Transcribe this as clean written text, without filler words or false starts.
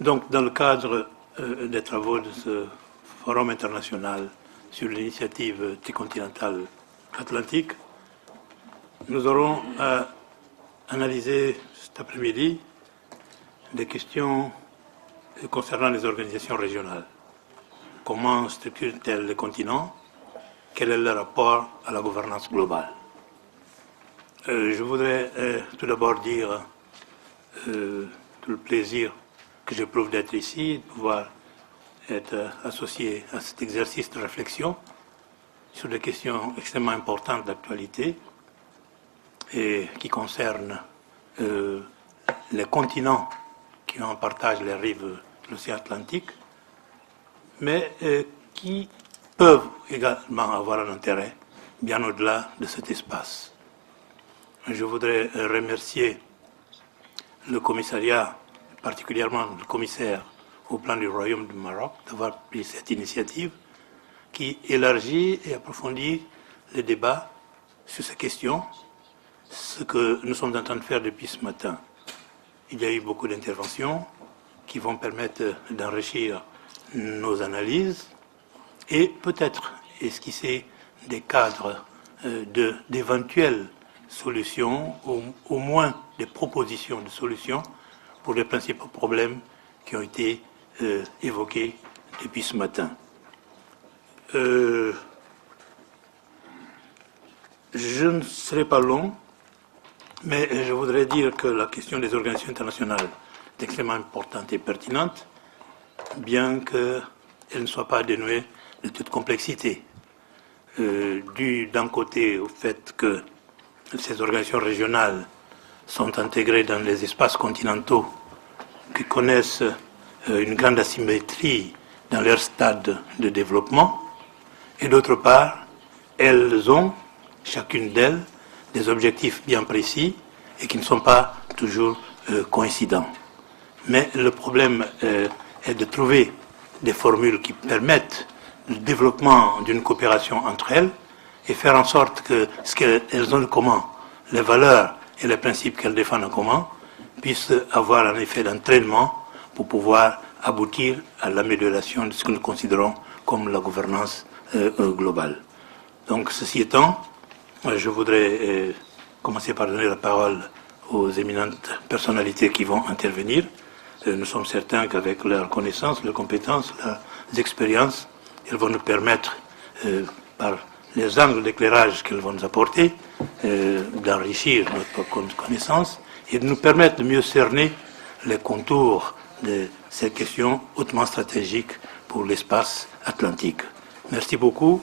Donc, dans le cadre des travaux de ce forum international sur l'initiative tricontinentale atlantique, nous aurons à analyser cet après-midi des questions concernant les organisations régionales. Comment structurent-elles les continents? Quel est leur rapport à la gouvernance globale? Je voudrais tout d'abord dire tout le plaisir que j'éprouve d'être ici, de pouvoir être associé à cet exercice de réflexion sur des questions extrêmement importantes d'actualité et qui concernent les continents qui en partagent les rives de l'océan Atlantique, mais qui peuvent également avoir un intérêt bien au-delà de cet espace. Je voudrais remercier le commissariat, particulièrement le commissaire au plan du Royaume du Maroc, d'avoir pris cette initiative qui élargit et approfondit les débats sur ces questions, ce que nous sommes en train de faire depuis ce matin. Il y a eu beaucoup d'interventions qui vont permettre d'enrichir nos analyses et peut-être esquisser des cadres d'éventuelles solutions, au moins des propositions de solutions pour les principaux problèmes qui ont été évoqués depuis ce matin. Je ne serai pas long, mais je voudrais dire que la question des organisations internationales est extrêmement importante et pertinente, bien qu'elle ne soit pas dénuée de toute complexité, due d'un côté au fait que ces organisations régionales sont intégrées dans les espaces continentaux qui connaissent une grande asymétrie dans leur stade de développement, et d'autre part, elles ont, chacune d'elles, des objectifs bien précis et qui ne sont pas toujours coïncidents. Mais le problème est de trouver des formules qui permettent le développement d'une coopération entre elles et faire en sorte que ce qu'elles ont de commun, les valeurs et les principes qu'elles défendent en commun, puissent avoir un effet d'entraînement pour pouvoir aboutir à l'amélioration de ce que nous considérons comme la gouvernance globale. Donc, ceci étant, je voudrais commencer par donner la parole aux éminentes personnalités qui vont intervenir. Nous sommes certains qu'avec leurs connaissances, leurs compétences, leurs expériences, elles vont nous permettre, par les angles d'éclairage qu'elles vont nous apporter, d'enrichir notre connaissance et de nous permettre de mieux cerner les contours de ces questions hautement stratégiques pour l'espace atlantique. Merci beaucoup.